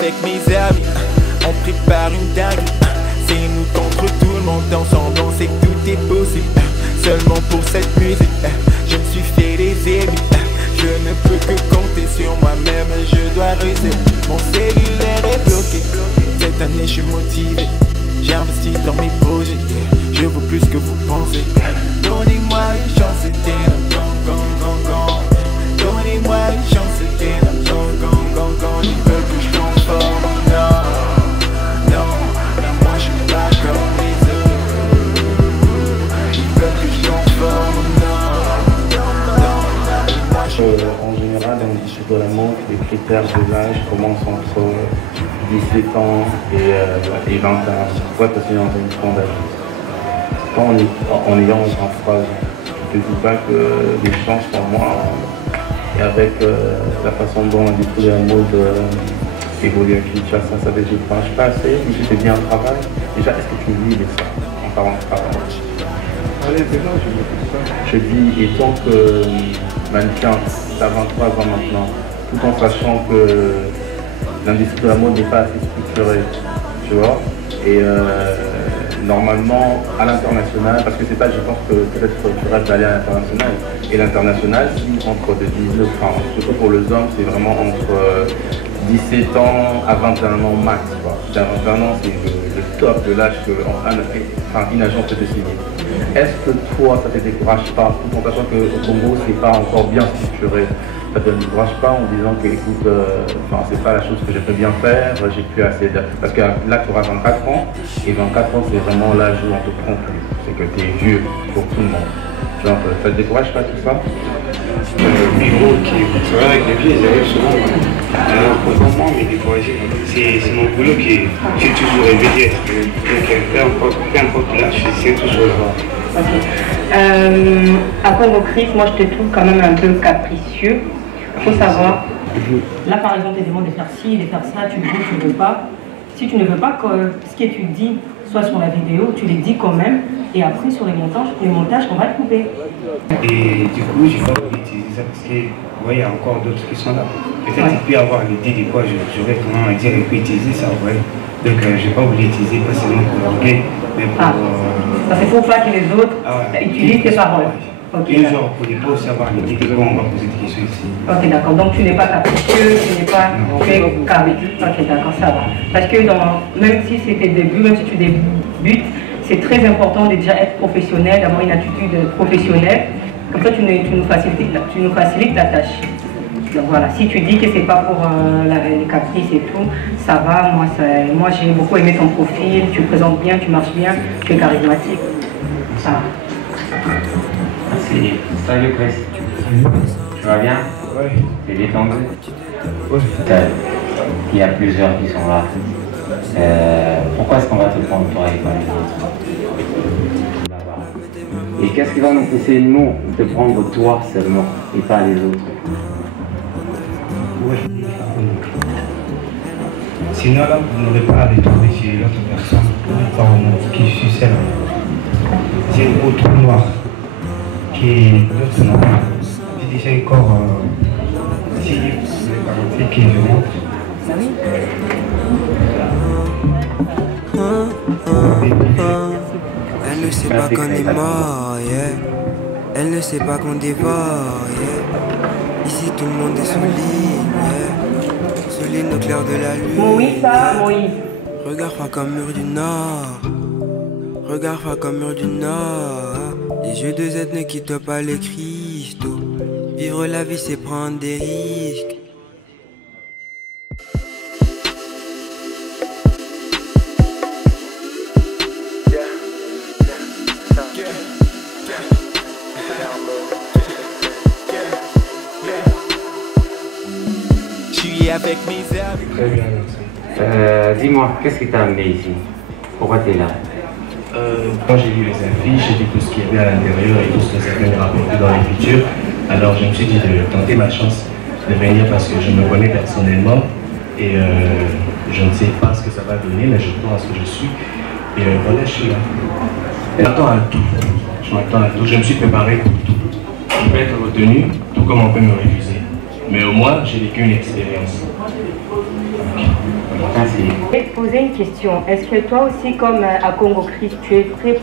avec mes amis, on prépare une dingue. C'est nous contre tout le monde, ensemble on sait que tout est possible. Seulement pour cette musique, je me suis fait des ennemis. Je ne peux que compter sur moi-même, je dois réussir. Mon cellulaire est bloqué, cette année je suis motivé. J'ai investi dans mes projets, je vaux plus que vous pensez. Donnez-moi une chance, c'était un gang. Donnez-moi une chance, c'était un gang. Ils veulent que je conforme, non, moi je suis pas comme les autres. Ils veulent que je conforme, En général, dans l'issue de la mode, les critères de l'âge commencent entre 17 ans et 21 ans. Pourquoi parce que dans une grande âge. Quand en ayant en phrase, je ne te dis pas que les chances pour moi, et avec la façon dont l'industrie de la mode évolue à Kinshasa, ça ne décourage pas assez, mais tu fais bien le travail. Déjà, est-ce que tu vis de ça en parlant de travail? Allez, c'est là, je veux tout ça. Je dis, et tant que mannequin, tu as 23 ans maintenant, tout en sachant que l'industrie de la mode n'est pas assez structurée, tu vois, et normalement à l'international, parce que c'est ça, je pense que peut-être tu rêves d'aller à l'international, et l'international, si entre 19, enfin, surtout pour les hommes, c'est vraiment entre 17 ans à 21 ans max, quoi. À 21 ans, c'est le top de l'âge qu'une agence peut te signer. Est-ce que toi, ça ne te décourage pas, tout en sachant qu'au Congo, c'est pas encore bien structuré? Ça ne te décourage pas en disant que, écoute, c'est pas la chose que j'aimerais bien faire, j'ai plus assez de... Parce que là, tu auras 24 ans, et 24 ans, c'est vraiment l'âge où on te prend plus. C'est que tu es vieux pour tout le monde. Donc, ça ne te décourage pas tout ça? Mais bon, c'est vrai, avec les vieux, ils arrivent souvent. Alors, pour moi, mais découragé, c'est mon boulot qui est toujours éveillé. Donc, peu importe l'âge, c'est toujours là. Okay. À Congo Chris, moi je te trouve quand même un peu capricieux. Il faut savoir, là par exemple, tu demandes de faire ci, de faire ça, tu le dis, tu ne veux pas. Si tu ne veux pas que ce que tu dis soit sur la vidéo, tu les dis quand même. Et après sur les montages, on va te couper. Et du coup, je vais pas utiliser ça parce que il y a encore d'autres qui sont là. Peut-être qu'il peut y avoir l'idée de quoi j'aurais comment dire et puis utiliser ça, ouais. Donc je n'ai pas voulu utiliser pas seulement pour l'anglais, mais pour... C'est pour pas que les autres utilisent tes paroles. Okay, et genre, pour ne pas savoir l'idée de quoi on va poser des questions ici. Ok, d'accord. Donc tu n'es pas capricieux, tu n'es pas carré. Ok, d'accord, ça va. Parce que même si c'est tes débuts, même si tu débutes, c'est très important de déjà être professionnel, d'avoir une attitude professionnelle. Comme ça, tu nous facilites la tâche. Donc voilà, si tu dis que c'est pas pour les caprices et tout, ça va. Moi j'ai beaucoup aimé ton profil, tu présentes bien, tu marches bien, tu es charismatique. Ça va. Merci. Salut Chris. Tu vas bien? Oui. T'es détendu? Oui. Il y a plusieurs qui sont là. Pourquoi est-ce qu'on va te prendre toi et pas les autres? Et qu'est-ce qui va nous pousser, nous, de prendre toi seulement et pas les autres? Ouais. Sinon là, vous n'aurez pas à retourner chez l'autre personne qui suis celle. C'est une peau trop noire qui est l'autre noire. J'ai déjà un corps si vous qui je montre. Elle ne sait pas qu'on est mort, yeah. Elle ne sait pas qu'on dévore, yeah. Ici tout le monde est souligne, yeah. Souligne au clair de la lune. Moïse. Regarde froid comme mur du Nord. Regarde froid comme mur du Nord. Les yeux de Z ne quittent pas les cristaux. Vivre la vie c'est prendre des risques. Avec mes amis. Très bien, merci. Dis-moi, qu'est-ce qui t'a amené ici? Pourquoi tu es là? Quand j'ai lu les affiches, j'ai vu tout ce qu'il y avait à l'intérieur et tout ce que ça peut me rapporter dans les futurs. Alors je me suis dit de tenter ma chance de venir parce que je me connais personnellement et je ne sais pas ce que ça va donner, mais je crois à ce que je suis. Et voilà, je suis là. Je m'attends à tout. Je m'attends à tout. Je me suis préparé pour tout. Je peux être retenu, tout comme on peut me refuser. Mais au moins, j'ai vécu une expérience. Okay. poser une question. Est-ce que toi aussi, comme à Congo Christ, tu es prêt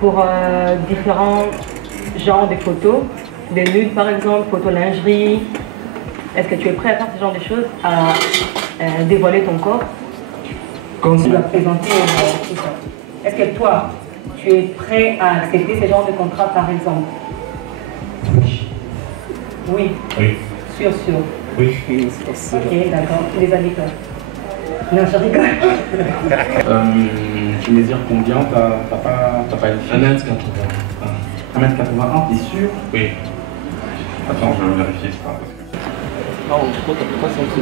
pour différents genres de photos, des nudes par exemple, photos lingerie? Est-ce que tu es prêt à faire ce genre de choses, à dévoiler ton corps? Quand tu vas présenter tout ça. Est-ce que toi, tu es prêt à accepter ce genre de contrat par exemple? Oui. Oui. Sûr. Oui. Ok, d'accord. Les amis, toi? Non, je rigole. Tu mesures combien? T'as pas une fille? 1m81. 1m81, t'es sûr? Oui. Attends, je vais vérifier ça. Non, pourquoi t'as pas senti?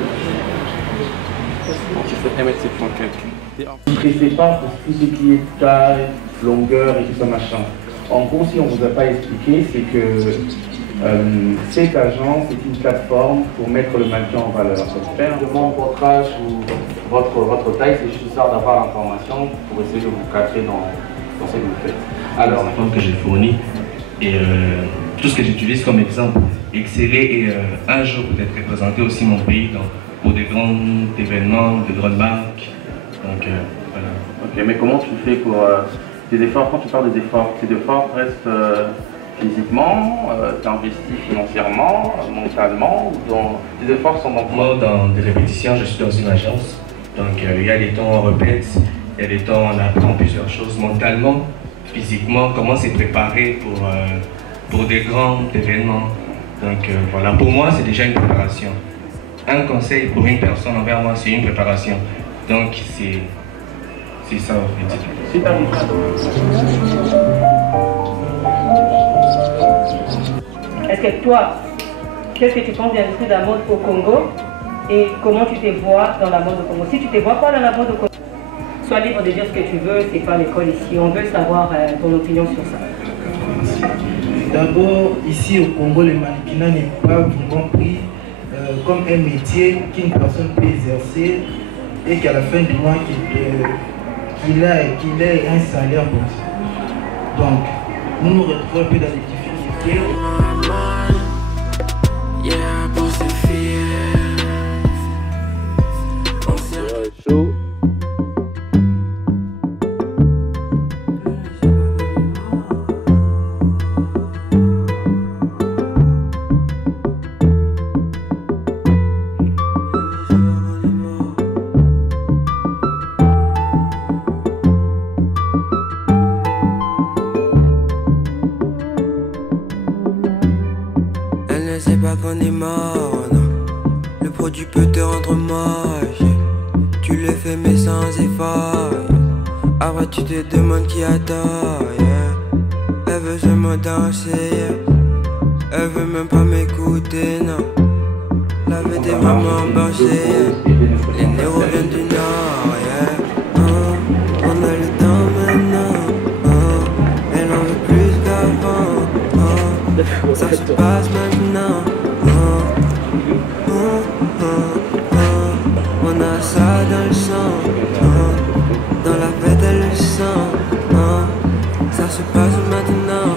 Tu fais 1m74. Ne stressez pas pour tout ce qui est taille, longueur et tout ça machin. En gros, si on ne vous a pas expliqué, c'est que cette agence est une plateforme pour mettre le mannequin en valeur. Donc, faire demande votre âge ou votre taille, c'est juste histoire d'avoir l'information pour essayer de vous cadrer dans ce que vous faites. Alors, la forme que j'ai fournie et tout ce que j'utilise comme exemple, exceller et un jour peut-être représenter aussi mon pays pour des grands événements, de grandes marques. Donc voilà. Ok, mais comment tu fais pour tes efforts? Quand tu parles des efforts, tes efforts restent physiquement, tu investis financièrement, mentalement, ou tes efforts sont dans moi, dans des répétitions, je suis dans une agence. Donc il y a des temps où on répète, il y a des temps où on apprend plusieurs choses mentalement, physiquement, comment se préparer pour des grands événements. Donc voilà, pour moi c'est déjà une préparation. Un conseil pour une personne envers moi, c'est une préparation. Donc c'est ça en fait. Si t'as Est-ce que toi, qu'est-ce que tu penses de l'industrie de la mode au Congo et comment tu te vois dans la mode au Congo? Si tu ne te vois pas dans la mode au Congo, sois libre de dire ce que tu veux, c'est pas l'école ici. On veut savoir ton opinion sur ça. D'abord, ici au Congo, le mannequinat n'est pas vraiment pris comme un métier qu'une personne peut exercer et qu'à la fin du mois, qu'il ait un salaire comme ça. Donc, nous nous retrouvons un peu dans les difficultés. Qu'on est mort, non. Le produit peut te rendre moche. Tu le fais mais sans effort. Après tu te demandes qui a tort, yeah. Elle veut seulement danser, yeah. Elle veut même pas m'écouter, non. La vie des mamans blanchées, yeah. Les néros viennent du nord, yeah. On a le temps maintenant, elle en veut plus qu'avant, ça se passe maintenant. On a ça dans le sang, dans la fête elle le sent, ça se passe maintenant.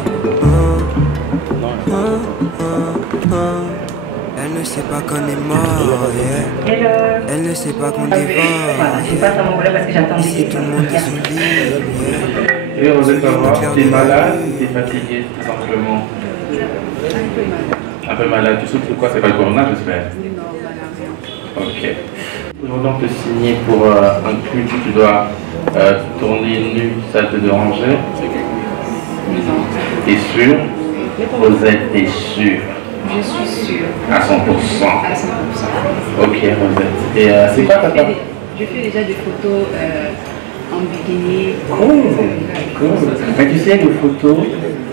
Elle ne sait pas qu'on est mort, yeah. Elle ne sait pas qu'on dévore, yeah. Ici tout le monde est sous lit, Et on veut savoir, t'es malade ou t'es fatigué tout simplement? Un peu malade, tu souffres de quoi? C'est pas le corona, j'espère? Ok. Aujourd'hui, on te signer pour un culte, tu dois tourner nu, ça te déranger? T'es sûr? Rosette, t'es sûre? Je suis sûre. À 100%? À 100%. Ok, Rosette. Et c'est quoi ta part? Je fais déjà des photos en bikini. Cool. Mais tu sais, les photos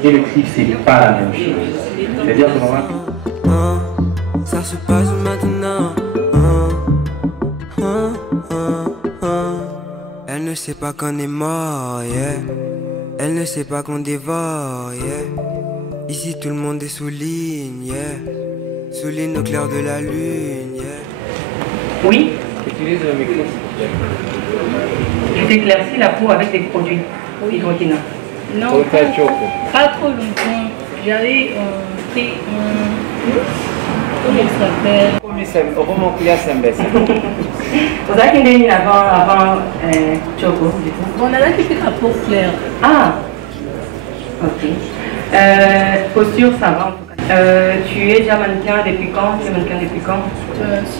et le clip, c'est pas la même chose. C'est-à-dire que normalement, ça se passe maintenant. Elle ne sait pas qu'on est mort, yeah. Elle ne sait pas qu'on dévore, yeah. Ici tout le monde est sous ligne, yeah. Sous ligne au clair de la lune, yeah. Oui. Utilise le micro. Je t'éclaircis la peau avec des produits hydroquinants. Non, pas trop longtemps. J'avais pris un... Comment il s'appelle? Vous savez qu'il y a avant Choco, du coup. On a là qui fait la peau claire. Ah, ok. Posture, ça va en tout cas. Tu es déjà mannequin depuis quand? Tu es mannequin depuis quand?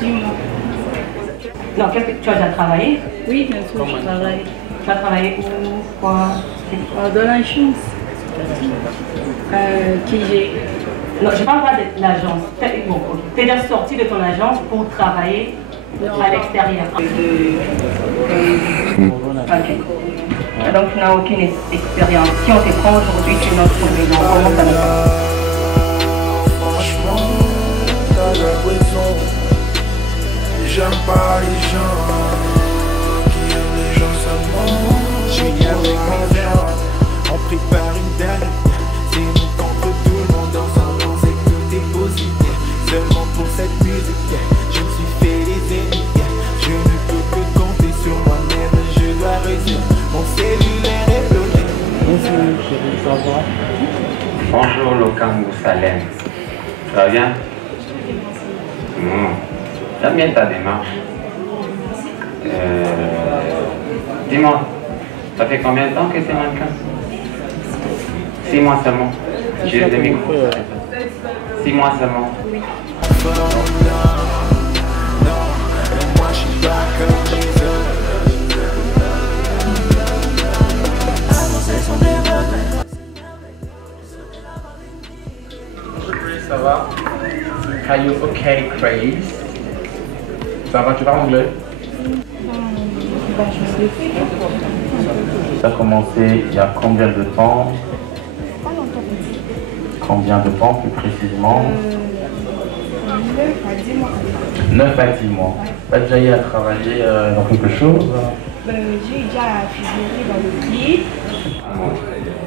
6 mois. Non, qu'est-ce que tu as déjà travaillé? Oui, bien sûr, je travaille. Tu as travaillé où? Quoi? Dans l'agence. Qui j'ai. Non, je ne parle pas de l'agence. Bon, tu es déjà sorti de ton agence pour travailler à l'extérieur. Ok. Donc tu n'as aucune expérience. Si on te prend aujourd'hui, tu n'as aucune expérience. Comment ça va? Franchement, t'as la raison. J'aime pas les gens qui aiment les gens seulement. Je suis avec mon verre, on prépare une dalle. C'est nous contre tout le monde ensemble, c'est que tout est possible. Seulement pour cette musique, je me suis fait des ennemis. Je ne peux que compter sur moi-même, je dois réussir. Mon cellulaire est bloqué. Bonjour chérie, ça va? Bonjour Lokangou Salem. Ça va bien? J'aime bien ta démarche. Dis-moi, ça fait combien de temps que c'est mannequin? 6 mois seulement. J'ai eu des micros. 6 mois seulement. Oui. Moi je suis pas comme les autres. Avancer sont des rebelles. Ça va? Are you okay, Grace? Ça va, tu parles anglais? Ça a commencé il y a combien de temps? Combien de temps plus précisément? 9 à 10 mois. 9 à 10 mois. Tu as déjà eu à travailler dans quelque chose? J'ai déjà figuré dans le clip.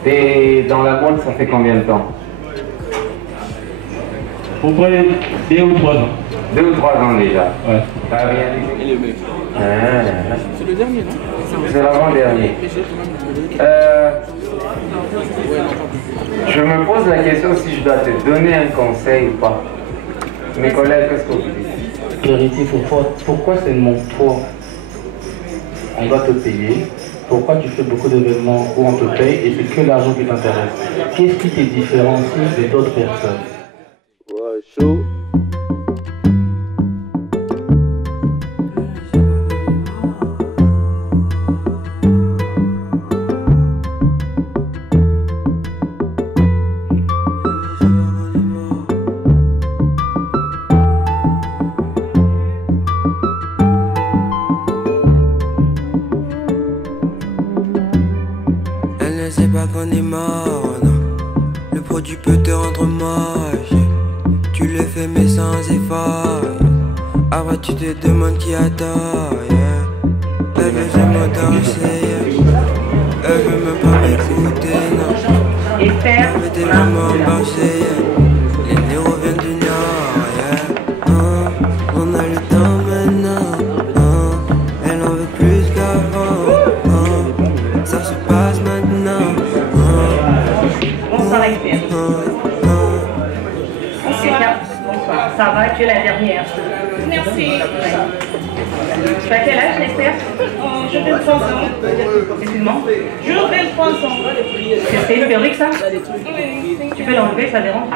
Et dans la mode, ça fait combien de temps? Pour près 2 ou 3 ans. 2 ou 3 ans déjà. Ouais. T'as réalisé? Et le mec. C'est le dernier, non? C'est l'avant-dernier. Je me pose la question si je dois te donner un conseil ou pas. Mes collègues, qu'est-ce que vous dites? Clarity, pourquoi c'est mon tour? On doit te payer. Pourquoi tu fais beaucoup d'événements où on te paye et c'est que l'argent qui t'intéresse? Qu'est-ce qui te différencie de d'autres personnes? Ouais, chaud. Elle ne sait pas qu'on est mort, non. Le produit peut te rendre moche. Tu le fais mais sans effort. Après tu te demandes qui a tort, yeah. Elle veut seulement danser, yeah. Elle veut même pas m'écouter, non. Et faire. Elle veut des moments pensés, yeah. Les néros viennent du nord, yeah. On a le temps maintenant, elle en veut plus qu'avant, ça se passe maintenant. Bonsoir Esther. Bonsoir. Ça va, tu es la dernière. Merci. Tu as quel âge Esther? Je fais 3 ans. Excuse-moi. Je fais 3 ans. C'est une perruque ça? Oui. Tu peux l'enlever, ça dérange?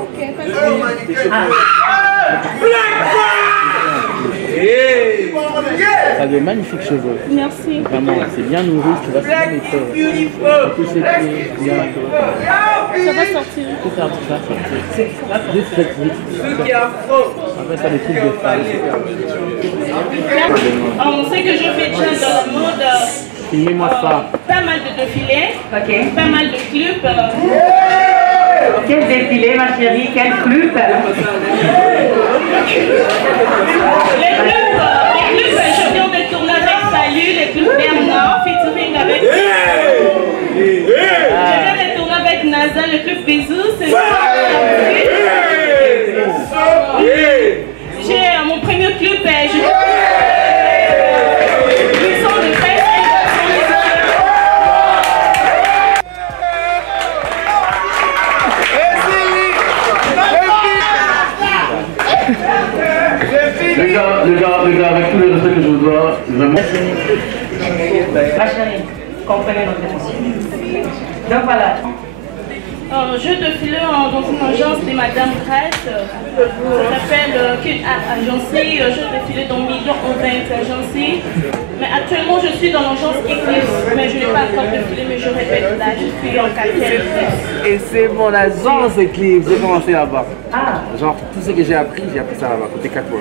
Ok, pas de Ah. T'as de magnifiques cheveux. Merci. Vraiment, c'est bien nourri, tu vas se faire. Tout c'est bien. Ça va sortir. Tout ça va sortir. Vite. Après ça, les trucs de femmes. On sait que je fais déjà dans la mode. Filmez-moi ça. Pas mal de défilés. Ok. Pas mal de clubs. Quel défilé ma chérie, quel club? Les clubs, je viens de tourner avec Salut, les clubs Bernard, featuring avec. Je viens de tourner avec NASA, le club Bisous. J'ai mon premier club, je. Les gars, avec tous les respects que je vraiment. Ma chérie, comprenez notre émotion. Donc voilà. Je défile dans une agence de Madame Grace. Ça s'appelle Agency. Je défile dans millions en 20 agencies. Mais actuellement, je suis dans l'agence Eclipse. Mais je n'ai pas encore défilé, mais je répète là, je suis en 4e Eclipse. Et c'est mon agence Eclipse, j'ai commencé là-bas. Ah. Genre, tout ce que j'ai appris ça là-bas, côté 4 mois.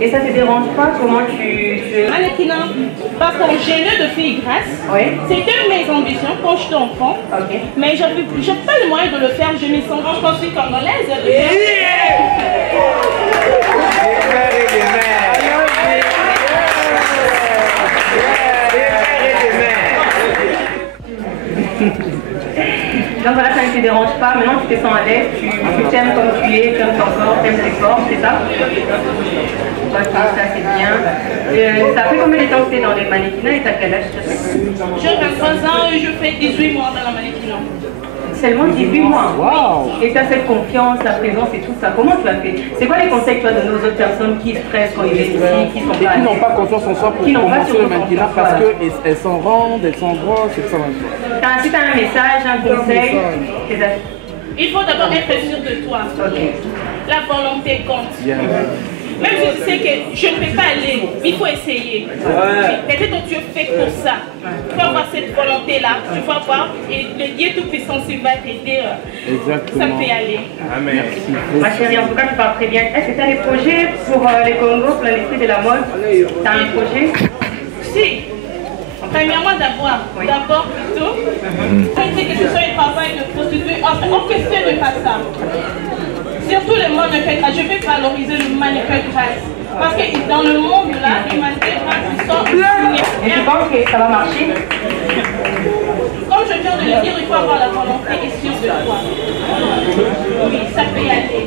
Et ça te dérange pas comment tu... Mannequinat, parce qu'on gênait de filles grasses. Oui. C'était mes ambitions quand j'étais enfant. Ok. Mais j'ai pas le moyen de le faire. Je me sens quand je suis congolaise. Donc voilà, ça ne te dérange pas. Maintenant, tu te sens à l'aise, tu t'aimes comme tu es, tu aimes ton corps, tu aimes tes formes, c'est ça? Ok, ça c'est bien. Ça fait combien de temps que tu es dans les mannequinats et t'as quel âge? J'ai 23 ans et je fais 18 mois dans la mannequinat. Seulement 18 mois. Wow. Et tu as cette confiance, la présence et tout ça. Comment tu as fait? C'est quoi les conseils que tu as donné aux autres personnes qui stressent quand ils viennent ici, qui sont qui n'ont pas confiance en soi pour commencer le mannequinat parce qu'elles s'en rendent, elles sont grosses, c'est ça même. Si tu as un message, un conseil, il faut d'abord être sûr de toi. Okay. La volonté compte. Yeah. Même si tu sais que je ne peux pas aller, il faut essayer. Peut-être que tu es fait pour ça. Tu vas avoir cette volonté-là, tu vas voir, et le Dieu Tout-Puissant va t'aider. Exactement. Ça peut y aller. Ah, merci. Ma chérie, en tout cas, tu parles très bien. Est-ce que tu as des projets pour les Congo, pour l'industrie de la mode? Tu as un projet? Si. Premièrement, d'abord plutôt, que ce soit un travail de prostituée, on peut faire pas ça. Surtout le mannequin grâce, je vais valoriser le mannequin grâce. Parce que dans le monde là, les mannequins grâce sont uniques. Et tu penses que ça va marcher? Comme je viens de le dire, il faut avoir la volonté et sûr de toi. Oui, ça peut y aller.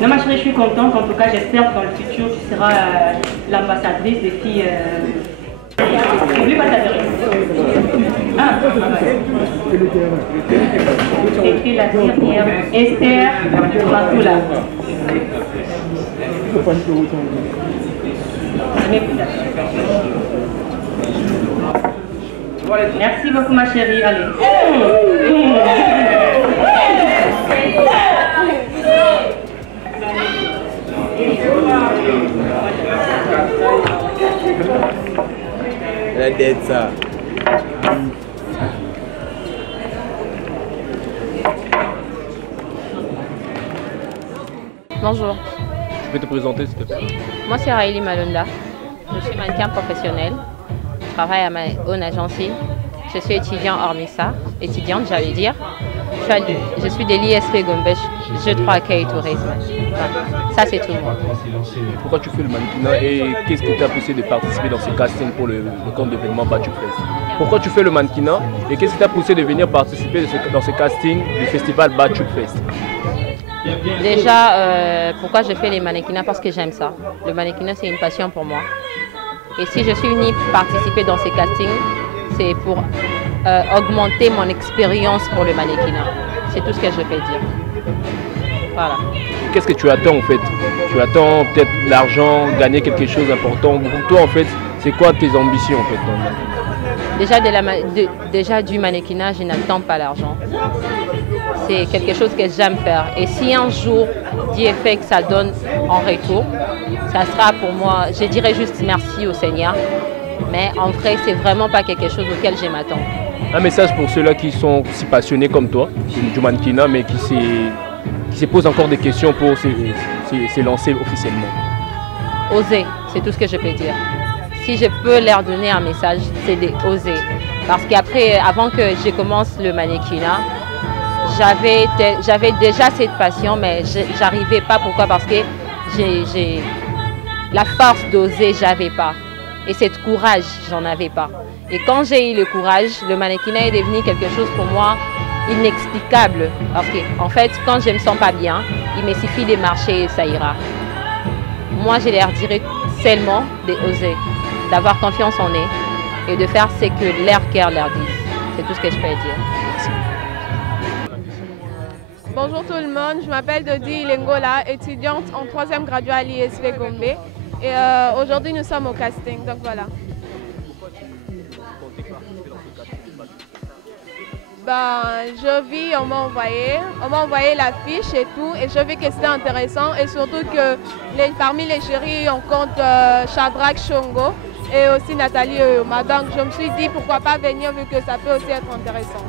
Non, ma chérie, je suis contente. En tout cas, j'espère que dans le futur, tu seras l'ambassadrice des filles. N'oublie pas ta dernière. C'était la dernière. Esther Matula. Merci beaucoup, ma chérie. Allez. La dette, ça. Bonjour. Tu peux te présenter s'il te plaît? Moi c'est Raïli Malonda. Je suis mannequin professionnel. Je travaille à une agence. Je suis étudiante j'allais dire. Je suis de l'ISP Gombesh, je 3K Tourisme. Ça c'est tout le monde. Pourquoi tu fais le mannequinat et qu'est-ce qui t'a poussé de participer dans ce casting pour le compte d'événement Batchouk Fest? Pourquoi tu fais le mannequinat et qu'est-ce qui t'a poussé de venir participer dans ce casting du festival Batchouk Fest? Déjà, pourquoi je fais les mannequinats? Parce que j'aime ça. Le mannequinat c'est une passion pour moi. Et si je suis venue participer dans ces castings, c'est pour augmenter mon expérience pour le mannequinat. C'est tout ce que je peux dire. Voilà. Qu'est-ce que tu attends en fait? Tu attends peut-être l'argent, gagner quelque chose d'important. Pour toi en fait, c'est quoi tes ambitions en fait dans le mannequinat? Déjà du mannequinat, je n'attends pas l'argent. C'est quelque chose que j'aime faire. Et si un jour, Dieu fait que ça donne en retour, ça sera pour moi, je dirais juste merci au Seigneur. Mais en vrai, c'est vraiment pas quelque chose auquel je m'attends. Un message pour ceux-là qui sont si passionnés comme toi, du mannequinat, mais qui se posent encore des questions pour se lancer officiellement. Oser, c'est tout ce que je peux dire. Si je peux leur donner un message, c'est d'oser. Parce qu'après, avant que je commence le mannequinat, j'avais déjà cette passion, mais j'arrivais pas. Pourquoi? Parce que j'ai la force d'oser, j'avais pas. Et cette courage, j'en avais pas. Et quand j'ai eu le courage, le mannequinat est devenu quelque chose pour moi inexplicable. Parce qu'en fait, quand je ne me sens pas bien, il me suffit de marcher et ça ira. Moi, je leur dirais seulement d'oser, d'avoir confiance en eux et de faire ce que leur cœur leur dit. C'est tout ce que je peux dire. Merci. Bonjour tout le monde, je m'appelle Dodi Lengola, étudiante en 3e graduée à l'ISV Gombe. Et aujourd'hui nous sommes au casting, donc voilà. Je vis, on m'a envoyé l'affiche et tout, et je vis que c'était intéressant, et surtout que parmi les jurys on compte Shadrach Shongo et aussi Nathalie Oyoma. Donc je me suis dit pourquoi pas venir vu que ça peut aussi être intéressant.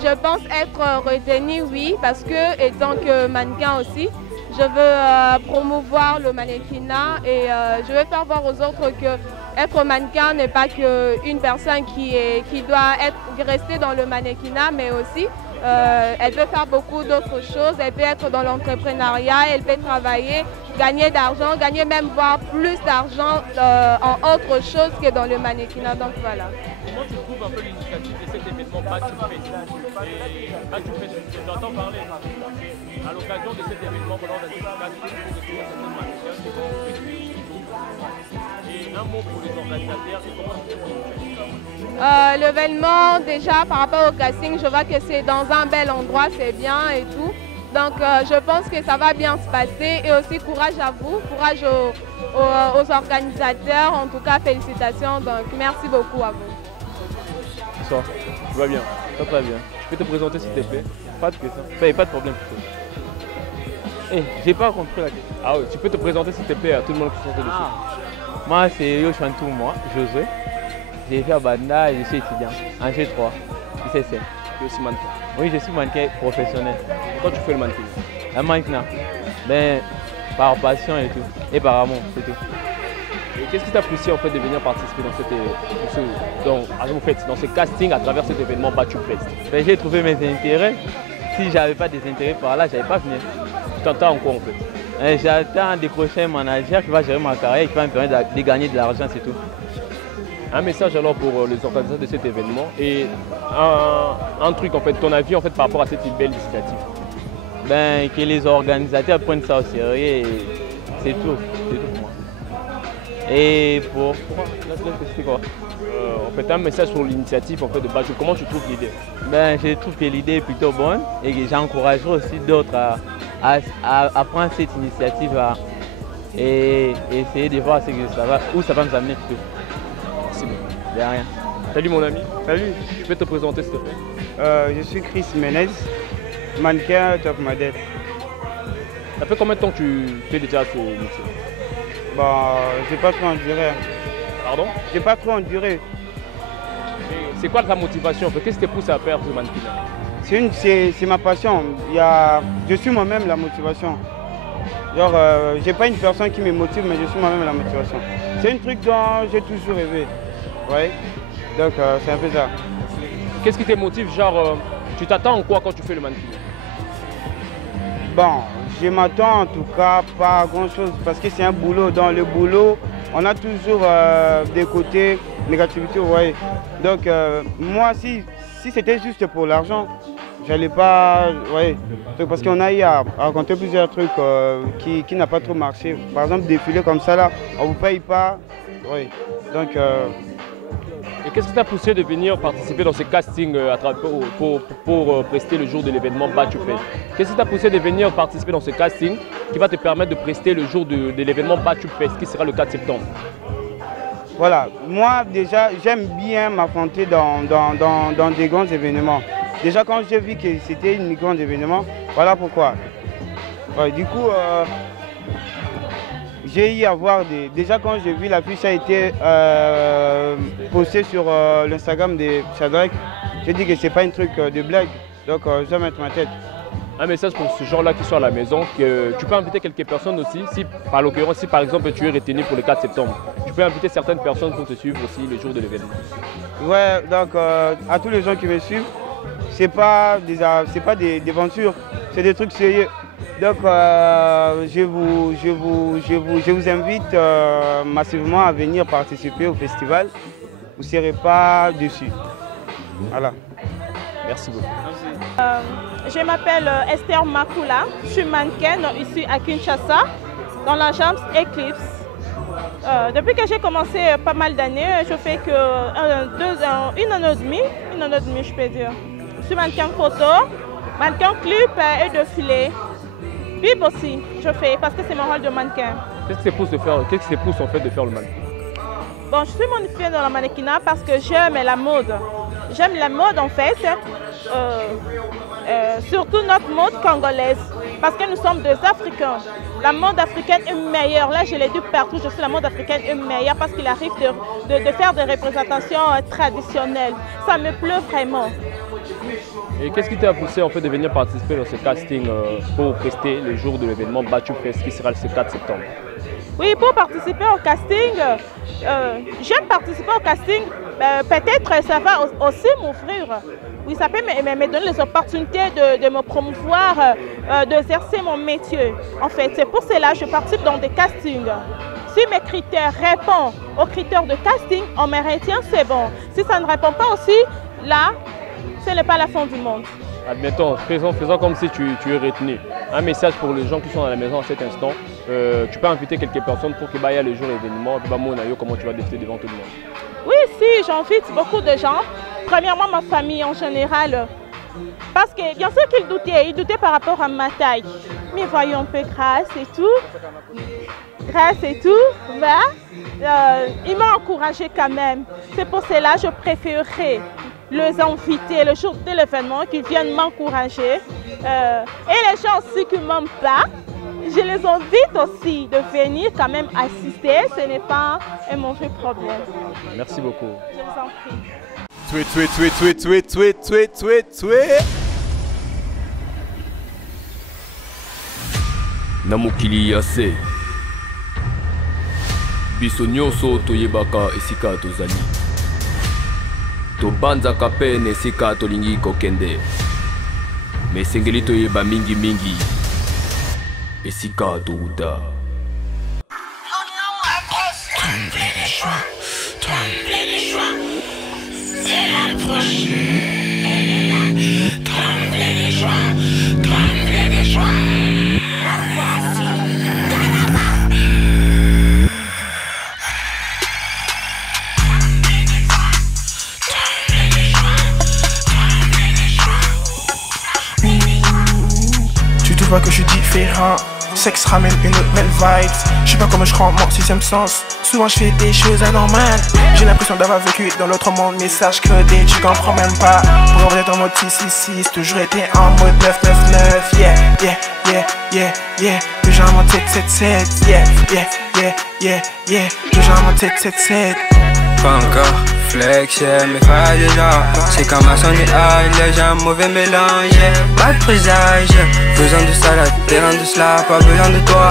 Je pense être retenue, oui, parce que étant que mannequin aussi, je veux promouvoir le mannequinat et je veux faire voir aux autres que être mannequin n'est pas qu'une personne qui doit rester dans le mannequinat, mais aussi elle peut faire beaucoup d'autres choses. Elle peut être dans l'entrepreneuriat, elle peut travailler, gagner d'argent, gagner même voire plus d'argent en autre chose que dans le mannequinat. Donc voilà. Comment tu trouves un peu l'initiative de cet événement Batupfest? Tu entends parler à l'occasion de cet événement, on a des et un mot pour les organisateurs, c'est comment tu trouves? L'événement, déjà par rapport au casting, je vois que c'est dans un bel endroit, c'est bien et tout. Donc je pense que ça va bien se passer et aussi courage à vous, courage aux organisateurs. En tout cas, félicitations. Donc merci beaucoup à vous. Bonsoir, tout va bien, très bien. Tu peux te présenter s'il te plaît? Pas de question, pas de problème. J'ai pas compris la question. Ah oui, tu peux te présenter s'il te plaît à tout le monde qui sont dessus. Moi c'est Yoshantou, Josué. J'ai fait à Banda et je suis étudiant en G3, ICC. Tu es aussi mannequin? Oui, je suis mannequin professionnel. Pourquoi tu fais le mannequin? Un mannequin, par passion et tout, et par amour, c'est tout. Et qu'est-ce qui t'a poussé en fait de venir participer dans ce casting à travers cet événement Batupfest? J'ai trouvé mes intérêts. Si j'avais pas des intérêts par là, j'avais pas venu. Tu t'entends en quoi en fait? J'attends des prochains managers qui va gérer ma carrière et qui va me permettre de gagner de l'argent, c'est tout. Un message alors pour les organisateurs de cet événement et un truc en fait, ton avis en fait par rapport à cette belle initiative? Que les organisateurs prennent ça au sérieux et c'est tout pour moi. Et pour quoi? En fait, un message sur l'initiative en fait, de Bachou, comment tu trouves l'idée? Je trouve que l'idée est plutôt bonne et que j'encouragerai aussi d'autres à prendre cette initiative et essayer de voir où ça va nous amener plutôt. Merci beaucoup. De rien. Salut mon ami. Salut. Tu peux te présenter s'il te plaît? Je suis Chris Menez, mannequin top modèle. Ça fait combien de temps que tu fais déjà ce métier? J'ai pas trop enduré. Pardon? J'ai pas trop enduré. C'est quoi ta motivation? Qu'est-ce qui te pousse à faire ce mannequinat? C'est ma passion. Je suis moi-même la motivation. Genre, j'ai pas une personne qui me motive, mais je suis moi-même la motivation. C'est un truc dont j'ai toujours rêvé. Ouais. Donc c'est un peu ça. Qu'est-ce qui te motive? Genre, tu t'attends en quoi quand tu fais le mannequinat? Je m'attends en tout cas pas à grand chose parce que c'est un boulot. Dans le boulot, on a toujours des côtés négativité, vous voyez. Donc moi, si c'était juste pour l'argent, j'allais pas, ouais. Parce qu'on a eu à raconter plusieurs trucs qui n'ont pas trop marché. Par exemple, défiler comme ça là, on ne vous paye pas. Oui. Donc. Et qu'est-ce qui t'a poussé de venir participer dans ce casting pour prester le jour de l'événement Batupfest? Qu'est-ce qui t'a poussé de venir participer dans ce casting qui va te permettre de prester le jour de l'événement Batupfest qui sera le 4 septembre? Voilà, moi déjà j'aime bien m'affronter dans des grands événements. Déjà quand j'ai vu que c'était un grand événement, voilà pourquoi. Ouais, du coup, j'ai eu à voir déjà quand j'ai vu l'affiche a été postée sur l'Instagram de Shadrach, j'ai dit que c'est pas un truc de blague, donc je dois mettre ma tête. Un message pour ce genre-là qui sont à la maison, que tu peux inviter quelques personnes aussi, si par l'occurrence, si par exemple tu es retenu pour le 4 septembre, tu peux inviter certaines personnes pour te suivre aussi le jour de l'événement. Ouais, donc à tous les gens qui me suivent, c'est pas des ventures, c'est des trucs sérieux. Donc je vous invite massivement à venir participer au festival. Vous ne serez pas déçus. Voilà. Merci beaucoup. Je m'appelle Esther Makula, je suis mannequin ici à Kinshasa, dans l'agence Eclipse. Depuis que j'ai commencé pas mal d'années, je fais que une année et demie, je peux dire. Je suis mannequin photo, mannequin clip et défilé. Pub aussi, je fais parce que c'est mon rôle de mannequin. Qu'est-ce qui te pousse en fait de faire le mannequin? Bon, je suis modifiée dans le mannequinat parce que j'aime la mode. J'aime la mode en fait, surtout notre mode congolaise, parce que nous sommes des Africains. La mode africaine est meilleure. Là, je l'ai dit partout, je suis la mode africaine est meilleure parce qu'il arrive de faire des représentations traditionnelles. Ça me plaît vraiment. Et qu'est-ce qui t'a poussé en fait de venir participer dans ce casting pour prester le jour de l'événement Bachu Fest qui sera le 4 septembre? Oui, pour participer au casting, j'aime participer au casting. Peut-être ça va aussi m'offrir. Oui, ça peut me donner les opportunités de me promouvoir, d'exercer mon métier. En fait, c'est pour cela que je participe dans des castings. Si mes critères répondent aux critères de casting, on me retient, c'est bon. Si ça ne répond pas aussi, là, ce n'est pas la fin du monde. Admettons, faisons comme si tu es retenu. Un message pour les gens qui sont à la maison à cet instant. Tu peux inviter quelques personnes pour que le jour événement, comment tu vas défiler devant tout le monde. Oui, si, j'invite beaucoup de gens. Premièrement, ma famille en général. Parce que bien sûr qu'ils doutaient par rapport à ma taille. Mais voyons un peu grâce et tout. Grâce et tout, ils m'ont encouragé quand même. C'est pour cela que je préférerais les inviter le jour de l'événement, qu'ils viennent m'encourager. Et les gens aussi qui ne m'aiment pas, je les invite aussi de venir quand même assister. Ce n'est pas un mauvais problème. Merci beaucoup. Je vous en prie. Na mokili ya se biso nyonso toyebaka esika tozali tobanzaka pe na esika tolingi kokende me esengeli toyeba mingi esika touta. Trembler les joies, trembler les joies, c'est la prochaine. Elle est là, trembler les joies, trembler les joies. Tu vois que je suis différent. Sexe ramène une autre belle vibe. Je sais pas comment je rends mon sixième sens. Souvent je fais des choses anormales. J'ai l'impression d'avoir vécu dans l'autre monde. Mais sache que tu comprends même pas. Pour avoir été en mode 666, toujours été en mode 999. Yeah, yeah, yeah, yeah, yeah. Toujours en mode 777. Yeah, yeah, yeah, yeah, yeah. Toujours en mode 777. Pas encore flex, mais pas de gens. C'est comme à son nuage, les gens mauvais mélange. Pas de présage, besoin de salade, terrain de cela, pas besoin de toi.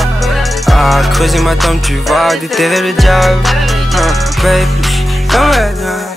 Ah, creuser ma tombe, tu vois, déterrer le diable. Baby, comme elle.